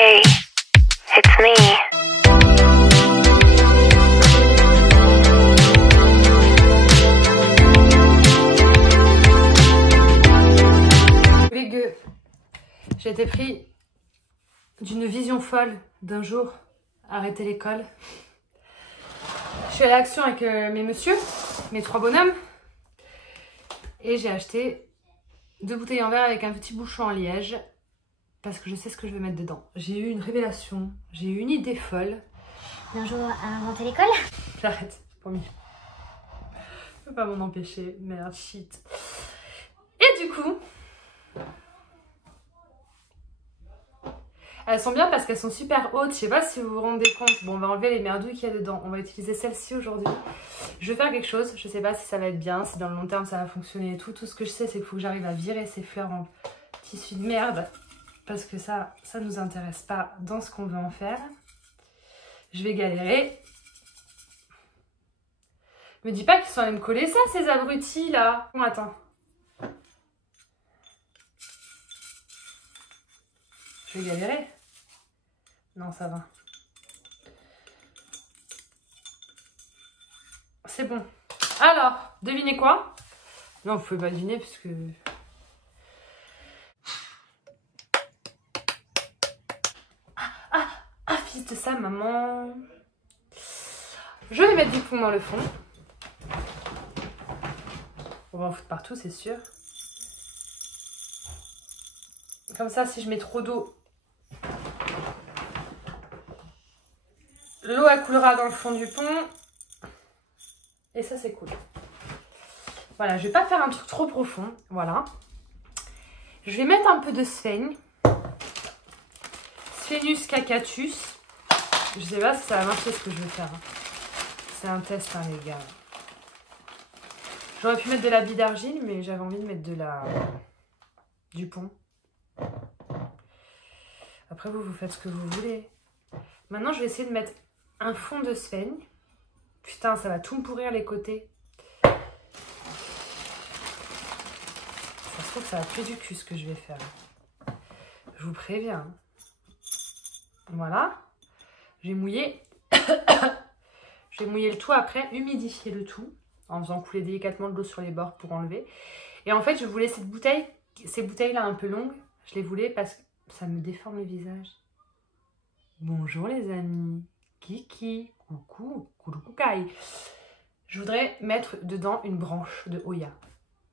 Hey, it's me. J'ai été pris d'une vision folle d'un jour, arrêter l'école. Je suis allée à l'action avec mes messieurs, mes 3 bonhommes, et j'ai acheté 2 bouteilles en verre avec un petit bouchon en liège, parce que je sais ce que je vais mettre dedans. J'ai eu une révélation, j'ai eu une idée folle. Un jour à inventer l'école. J'arrête, promis. Je peux pas m'en empêcher, merde, shit. Et du coup... elles sont bien parce qu'elles sont super hautes. Je sais pas si vous vous rendez compte. Bon, on va enlever les merdouilles qu'il y a dedans. On va utiliser celle-ci aujourd'hui. Je vais faire quelque chose. Je sais pas si ça va être bien, si dans le long terme ça va fonctionner et tout. Tout ce que je sais, c'est qu'il faut que j'arrive à virer ces fleurs en tissu de merde. Parce que ça nous intéresse pas dans ce qu'on veut en faire. Je vais galérer. Me dis pas qu'ils sont allés me coller ça, ces abrutis là. Bon, attends. Je vais galérer. Non, ça va. C'est bon. Alors, devinez quoi? Non, vous pouvez pas deviner parce que... Ah, fils de ça, maman. Je vais mettre du plomb dans le fond. On va en foutre partout, c'est sûr. Comme ça, si je mets trop d'eau, l'eau elle coulera dans le fond du pont. Et ça, c'est cool. Voilà, je vais pas faire un truc trop profond. Voilà. Je vais mettre un peu de sphène. Sphenus cacatus. Je sais pas si ça va marcher ce que je vais faire. C'est un test, hein, les gars. J'aurais pu mettre de la bille d'argile, mais j'avais envie de mettre du pont. Après, vous faites ce que vous voulez. Maintenant, je vais essayer de mettre un fond de sphène. Putain, ça va tout me pourrir les côtés. Ça se trouve, ça va puer du cul ce que je vais faire. Je vous préviens. Voilà. Je vais mouiller. Je vais mouiller le tout après, humidifier le tout. En faisant couler délicatement de l'eau sur les bords pour enlever. Et en fait, je voulais ces bouteilles-là un peu longues. Je les voulais parce que ça me déforme le visage. Bonjour les amis. Kiki. Coucou. Coucoucaille. Je voudrais mettre dedans une branche de Oya.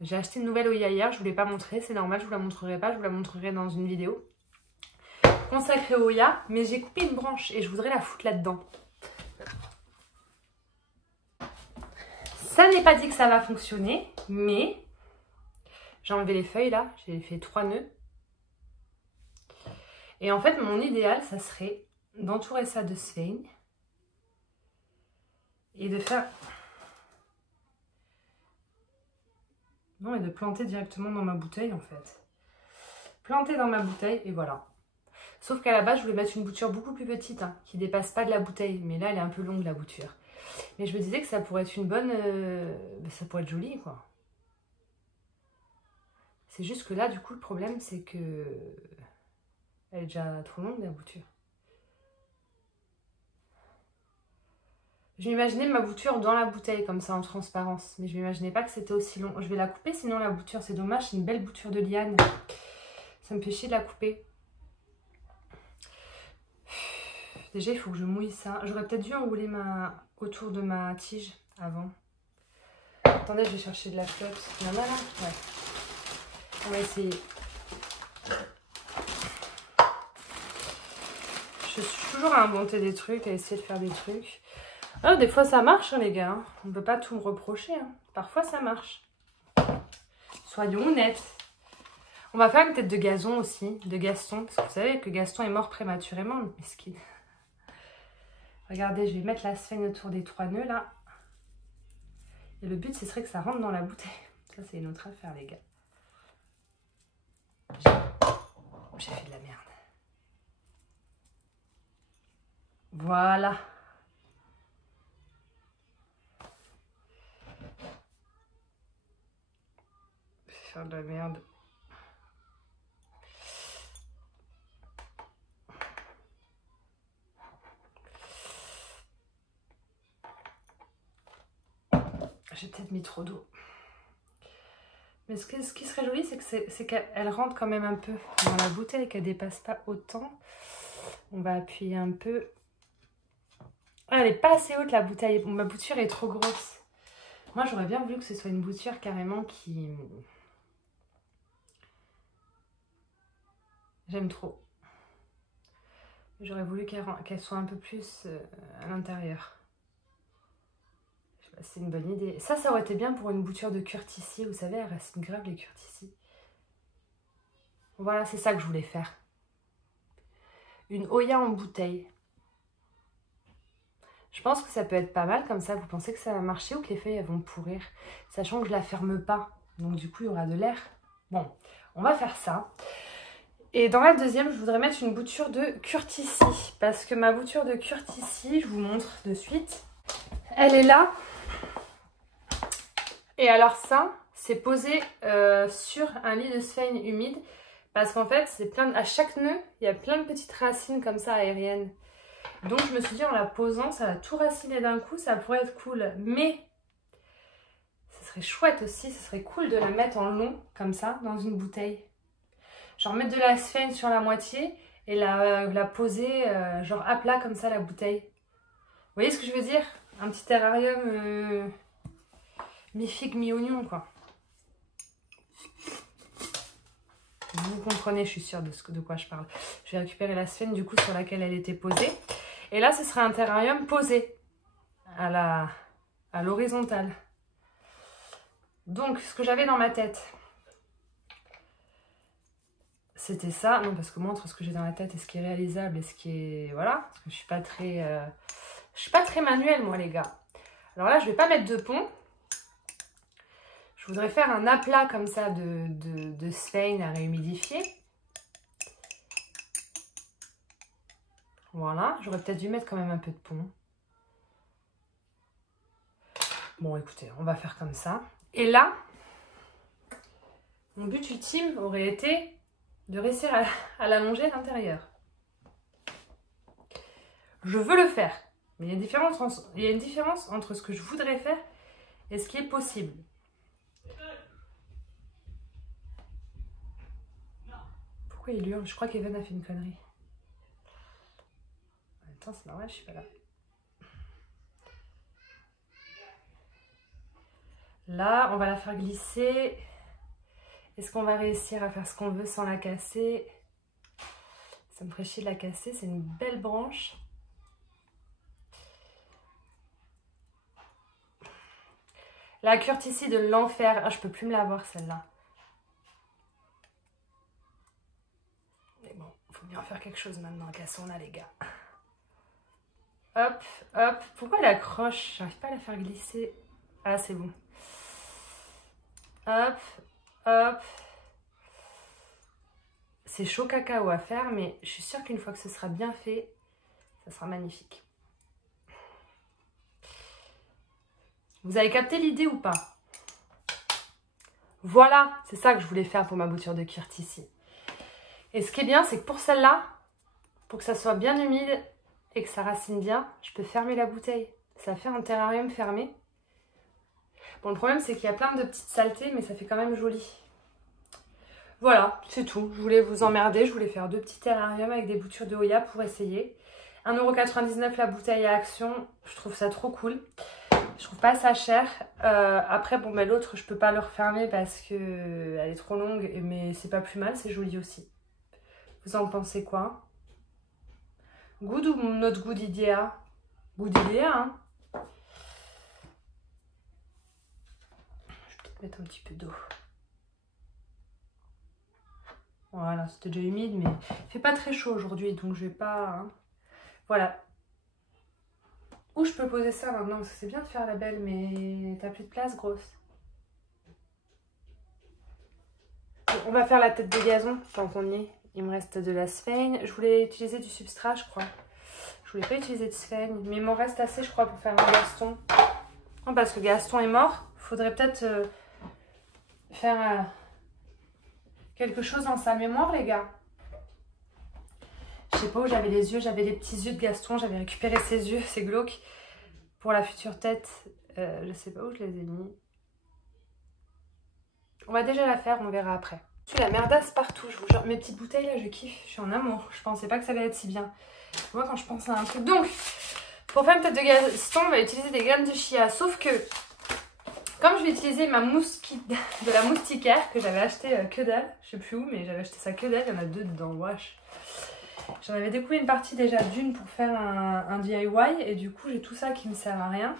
J'ai acheté une nouvelle Oya hier. Je ne vous l'ai pas montrée. C'est normal, je ne vous la montrerai pas. Je vous la montrerai dans une vidéo consacrée au Oya. Mais j'ai coupé une branche et je voudrais la foutre là-dedans. Ça n'est pas dit que ça va fonctionner. Mais j'ai enlevé les feuilles là. J'ai fait 3 nœuds. Et en fait, mon idéal, ça serait d'entourer ça de sphène et de faire... Non, et de planter directement dans ma bouteille, en fait. Planter dans ma bouteille, et voilà. Sauf qu'à la base, je voulais mettre une bouture beaucoup plus petite, hein, qui dépasse pas de la bouteille. Mais là, elle est un peu longue, la bouture. Mais je me disais que ça pourrait être une bonne... ça pourrait être joli, quoi. C'est juste que là, du coup, le problème, c'est que... elle est déjà trop longue, la bouture. Je m'imaginais ma bouture dans la bouteille, comme ça, en transparence. Mais je m'imaginais pas que c'était aussi long. Je vais la couper, sinon la bouture, c'est dommage. C'est une belle bouture de liane. Ça me fait chier de la couper. Déjà, il faut que je mouille ça. J'aurais peut-être dû enrouler autour de ma tige avant. Attendez, je vais chercher de la flotte. Il y en a là? Ouais. On va essayer. Je suis toujours à inventer des trucs, à essayer de faire des trucs. Alors, des fois, ça marche, hein, les gars. On ne peut pas tout me reprocher. Hein. Parfois, ça marche. Soyons honnêtes. On va faire une tête de gazon aussi, de Gaston. Parce que vous savez que Gaston est mort prématurément, le mesquin. Regardez, je vais mettre la sphène autour des 3 nœuds, là. Et le but, ce serait que ça rentre dans la bouteille. Ça, c'est une autre affaire, les gars. J'ai fait de la merde. Voilà. Faire de la merde. j'ai peut-être mis trop d'eau. Mais ce qui serait joli, c'est qu'elle rentre quand même un peu dans la bouteille, qu'elle dépasse pas autant. On va appuyer un peu. Ah, elle n'est pas assez haute la bouteille. Ma bouture est trop grosse. Moi, j'aurais bien voulu que ce soit une bouture carrément qui... J'aime trop. J'aurais voulu qu'elle soit un peu plus à l'intérieur. C'est une bonne idée. Ça aurait été bien pour une bouture de Curtici. Vous savez, elles restent grave les Curtici. Voilà, c'est ça que je voulais faire. Une Oya en bouteille. Je pense que ça peut être pas mal comme ça. Vous pensez que ça va marcher ou que les feuilles elles vont pourrir? Sachant que je la ferme pas. Donc du coup, il y aura de l'air. Bon, on va faire ça. Et dans la deuxième, je voudrais mettre une bouture de Curtici. Parce que ma bouture de Curtici, je vous montre de suite. Elle est là. Et alors ça, c'est posé sur un lit de sphène humide. Parce qu'en fait, c'est à chaque nœud, il y a plein de petites racines comme ça aériennes. Donc je me suis dit en la posant, ça va tout raciner d'un coup, ça pourrait être cool. Mais ce serait chouette aussi, ce serait cool de la mettre en long, comme ça, dans une bouteille. Genre mettre de la sphène sur la moitié et la poser genre à plat comme ça la bouteille. Vous voyez ce que je veux dire? Un petit terrarium mi-figue, mi-oignon quoi. Vous comprenez, je suis sûre de quoi je parle. Je vais récupérer la sphène du coup sur laquelle elle était posée. Et là, ce sera un terrarium posé à l'horizontale. Donc, ce que j'avais dans ma tête, c'était ça. Non, parce que moi, entre ce que j'ai dans la tête et ce qui est réalisable et ce qui est... Voilà, parce que je suis pas très manuelle, moi, les gars. Alors là, je vais pas mettre de pont. Je voudrais faire un aplat comme ça de sphène à réhumidifier. Voilà, j'aurais peut-être dû mettre quand même un peu de pont. Bon, écoutez, on va faire comme ça. Et là, mon but ultime aurait été de réussir à l'allonger à l'intérieur. Je veux le faire, mais il y a une différence entre ce que je voudrais faire et ce qui est possible. Pourquoi il hurle? Je crois qu'Evan a fait une connerie. Attends, c'est normal, je suis pas là. Là, on va la faire glisser. Est-ce qu'on va réussir à faire ce qu'on veut sans la casser? Ça me ferait chier de la casser, c'est une belle branche. La Curtici de l'enfer. Ah, je peux plus me la voir celle-là. Mais bon, il faut bien faire quelque chose maintenant. Cassons-la, les gars. Hop, hop. Pourquoi elle accroche? J'arrive pas à la faire glisser. Ah, c'est bon. Hop, hop. C'est chaud cacao à faire, mais je suis sûre qu'une fois que ce sera bien fait, ça sera magnifique. Vous avez capté l'idée ou pas? Voilà, c'est ça que je voulais faire pour ma bouture de Curtici. Et ce qui est bien, c'est que pour celle-là, pour que ça soit bien humide et que ça racine bien, je peux fermer la bouteille. Ça fait un terrarium fermé. Bon, le problème, c'est qu'il y a plein de petites saletés, mais ça fait quand même joli. Voilà, c'est tout. Je voulais vous emmerder. Je voulais faire 2 petits terrariums avec des boutures de Oya pour essayer. 1,99 € la bouteille à Action. Je trouve ça trop cool. Je trouve pas ça cher. Après, bon, mais l'autre, je peux pas le refermer parce que elle est trop longue. Mais c'est pas plus mal, c'est joli aussi. Vous en pensez quoi? Good ou notre good idea? Good idea, hein? Je vais peut-être mettre un petit peu d'eau. Voilà, c'était déjà humide, mais il fait pas très chaud aujourd'hui, donc je vais pas... Hein. Voilà. Où je peux poser ça maintenant? Parce que c'est bien de faire la belle, mais t'as plus de place, grosse. On va faire la tête de gazon, tant qu'on y est. Il me reste de la sphène. Je voulais utiliser du substrat, je crois. Je voulais pas utiliser de sphène, mais il m'en reste assez, je crois, pour faire un Gaston. Non, parce que Gaston est mort. Il faudrait peut-être faire... quelque chose en sa mémoire, les gars. Je sais pas où j'avais les yeux. J'avais les petits yeux de Gaston. J'avais récupéré ses yeux. C'est glauque. Pour la future tête Je sais pas où je les ai mis. On va déjà la faire, on verra après. C'est la merdasse partout, je vous jure. Mes petites bouteilles là, je kiffe, je suis en amour. Je pensais pas que ça allait être si bien. Moi quand je pense à un truc. Donc, pour faire une tête de Gaston, on va utiliser des graines de chia. Sauf que, comme je vais utiliser ma mousse de la moustiquaire que j'avais acheté que dalle, je sais plus où, mais j'avais acheté ça que dalle, il y en a 2 dedans, wesh. J'en avais découpé une partie déjà d'une pour faire un DIY et du coup j'ai tout ça qui me sert à rien.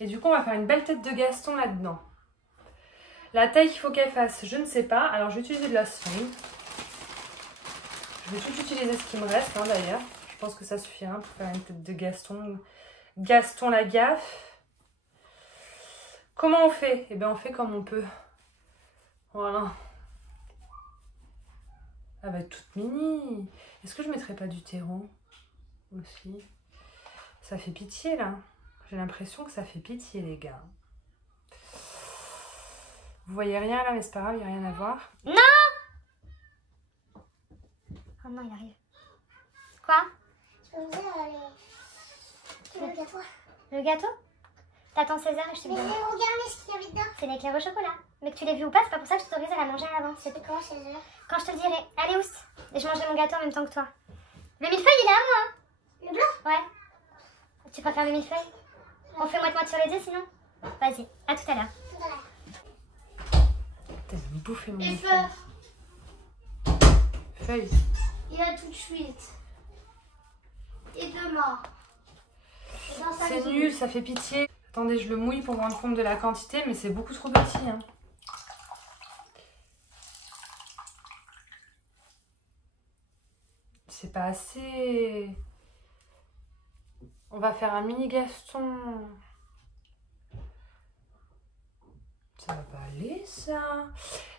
Et du coup on va faire une belle tête de Gaston là-dedans. La taille qu'il faut qu'elle fasse, je ne sais pas. Alors je vais utiliser de la sphère. Je vais tout utiliser ce qui me reste hein, d'ailleurs. Je pense que ça suffira pour faire une tête de Gaston. Gaston la gaffe. Comment on fait? Eh bien on fait comme on peut. Voilà. Elle va être toute mini. Est-ce que je mettrais pas du terreau aussi? Ça fait pitié là. J'ai l'impression que ça fait pitié les gars. Vous voyez rien là mais c'est pas grave, il n'y a rien à voir. Non! Oh non, il arrive. Quoi? Je peux me dire le gâteau. Le gâteau? T'attends 16h et je te Mais dis. regardez ce qu'il y avait dedans. C'est l'éclair au chocolat. Mais que tu l'aies vu ou pas, c'est pas pour ça que je t'autorise à la manger à l'avance. C'était quand chez eux? Quand je te le dirai. Allez, ous. Et je mangerai mon gâteau en même temps que toi. Le millefeuille, il est à moi. Le blanc? Ouais. Tu préfères le millefeuille? On fait moite-moite sur les deux sinon? Vas-y, à tout à l'heure. Tout à l'heure. Putain, il me bouffe mon Et feuille. Feuille. il a tout de suite. Et demain. C'est nul, ça fait pitié. Attendez, je le mouille pour me rendre compte de la quantité, mais c'est beaucoup trop petit. Hein. C'est pas assez. On va faire un mini Gaston. Ça va pas aller, ça.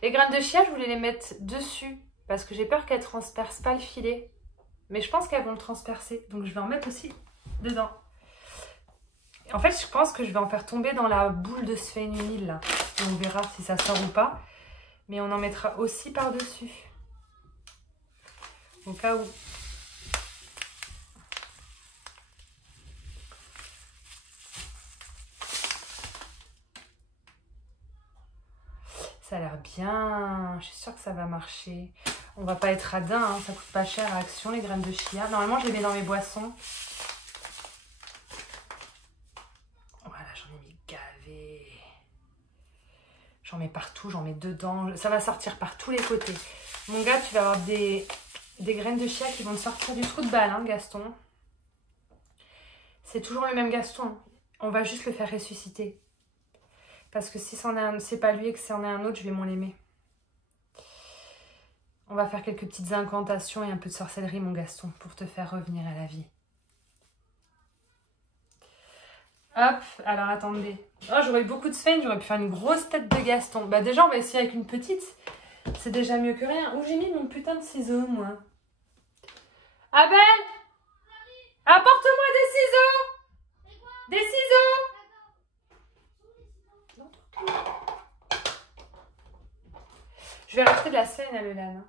Les graines de chia, je voulais les mettre dessus parce que j'ai peur qu'elles transpercent pas le filet. Mais je pense qu'elles vont le transpercer. Donc je vais en mettre aussi dedans. En fait, je pense que je vais en faire tomber dans la boule de sphénunil là. Et on verra si ça sort ou pas. Mais on en mettra aussi par-dessus. Au cas où. Ça a l'air bien. Je suis sûre que ça va marcher. On va pas être radin, hein. Ça coûte pas cher à Action, les graines de chia. Normalement, je les mets dans mes boissons. Voilà, j'en ai mis gavé. J'en mets partout, j'en mets dedans. Ça va sortir par tous les côtés. Mon gars, tu vas avoir des graines de chia qui vont te sortir du trou de balle, hein, Gaston. C'est toujours le même Gaston. On va juste le faire ressusciter. Parce que si c'est pas lui et que c'en est un autre, je vais m'en l'aimer. On va faire quelques petites incantations et un peu de sorcellerie, mon Gaston, pour te faire revenir à la vie. Hop, alors attendez. Oh, j'aurais eu beaucoup de sphènes, j'aurais pu faire une grosse tête de Gaston. Bah déjà, on va essayer avec une petite. C'est déjà mieux que rien. Où j'ai mis mon putain de ciseau, moi? Abel! Apporte-moi des ciseaux! Des ciseaux! Je vais racheter de la sphène à Lelan.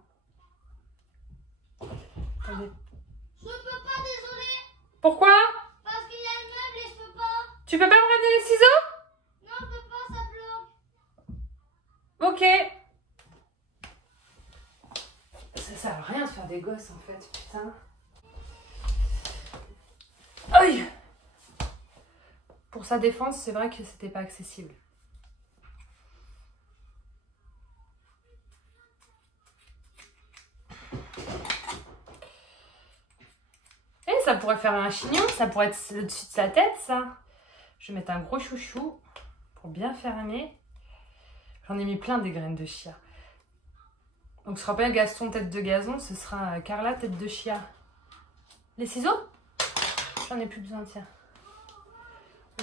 Attendez. Je peux pas, désolé. Pourquoi? Parce qu'il y a le meuble et je peux pas. Tu peux pas me ramener les ciseaux? Non, je peux pas, ça bloque. Ok. Ça sert à rien de faire des gosses en fait, putain. Aïe! Pour sa défense, c'est vrai que c'était pas accessible. Et ça pourrait faire un chignon, ça pourrait être le dessus de sa tête, ça. Je vais mettre un gros chouchou pour bien fermer. J'en ai mis plein des graines de chia. Donc, ce sera pas Gaston tête de gazon, ce sera Carla tête de chia. Les ciseaux? J'en ai plus besoin, tiens.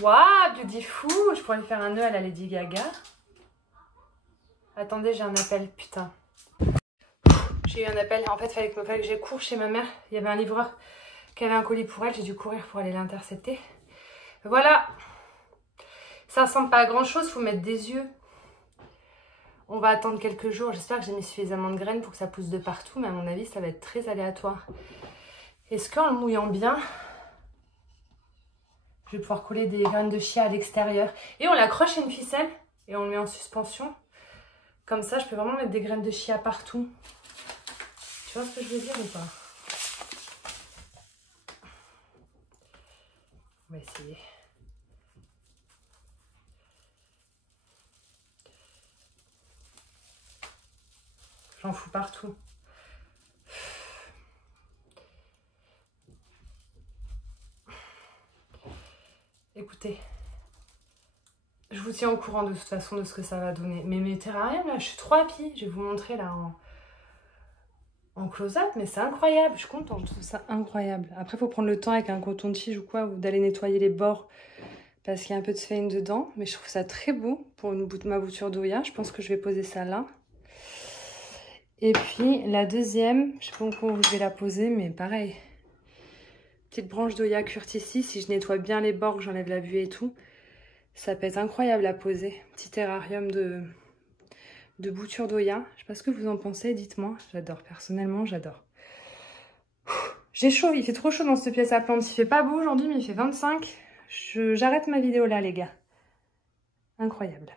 Waouh, beautiful! Je pourrais lui faire un nœud à la Lady Gaga. Attendez, j'ai un appel, putain. J'ai eu un appel. En fait, il fallait que j'aille courir chez ma mère. Il y avait un livreur qui avait un colis pour elle. J'ai dû courir pour aller l'intercepter. Voilà. Ça ressemble pas à grand chose. Il faut mettre des yeux. On va attendre quelques jours. J'espère que j'ai mis suffisamment de graines pour que ça pousse de partout. Mais à mon avis, ça va être très aléatoire. Est-ce qu'en le mouillant bien, Je vais pouvoir coller des graines de chia à l'extérieur. Et on l'accroche à une ficelle et on le met en suspension. Comme ça, je peux vraiment mettre des graines de chia partout. Tu vois ce que je veux dire ou pas? On va essayer. J'en fous partout. Écoutez, je vous tiens au courant de toute façon de ce que ça va donner. Mais mes terrariums, là, je suis trop happy. Je vais vous montrer là en close-up, mais c'est incroyable. Je suis contente, je trouve ça incroyable. Après, il faut prendre le temps avec un coton-tige ou quoi, ou d'aller nettoyer les bords parce qu'il y a un peu de sphène dedans. Mais je trouve ça très beau pour ma bouture d'Oya. Je pense que je vais poser ça là. Et puis la deuxième, je sais pas encore où je vais la poser, mais pareil. Petite branche d'Oya Curtis ici, si je nettoie bien les bords, que j'enlève la buée et tout, ça peut être incroyable à poser. Petit terrarium de bouture d'Oya. Je sais pas ce que vous en pensez, dites-moi. J'adore, personnellement, j'adore. J'ai chaud, il fait trop chaud dans cette pièce à plantes. Il fait pas beau aujourd'hui, mais il fait 25. J'arrête ma vidéo là, les gars. Incroyable.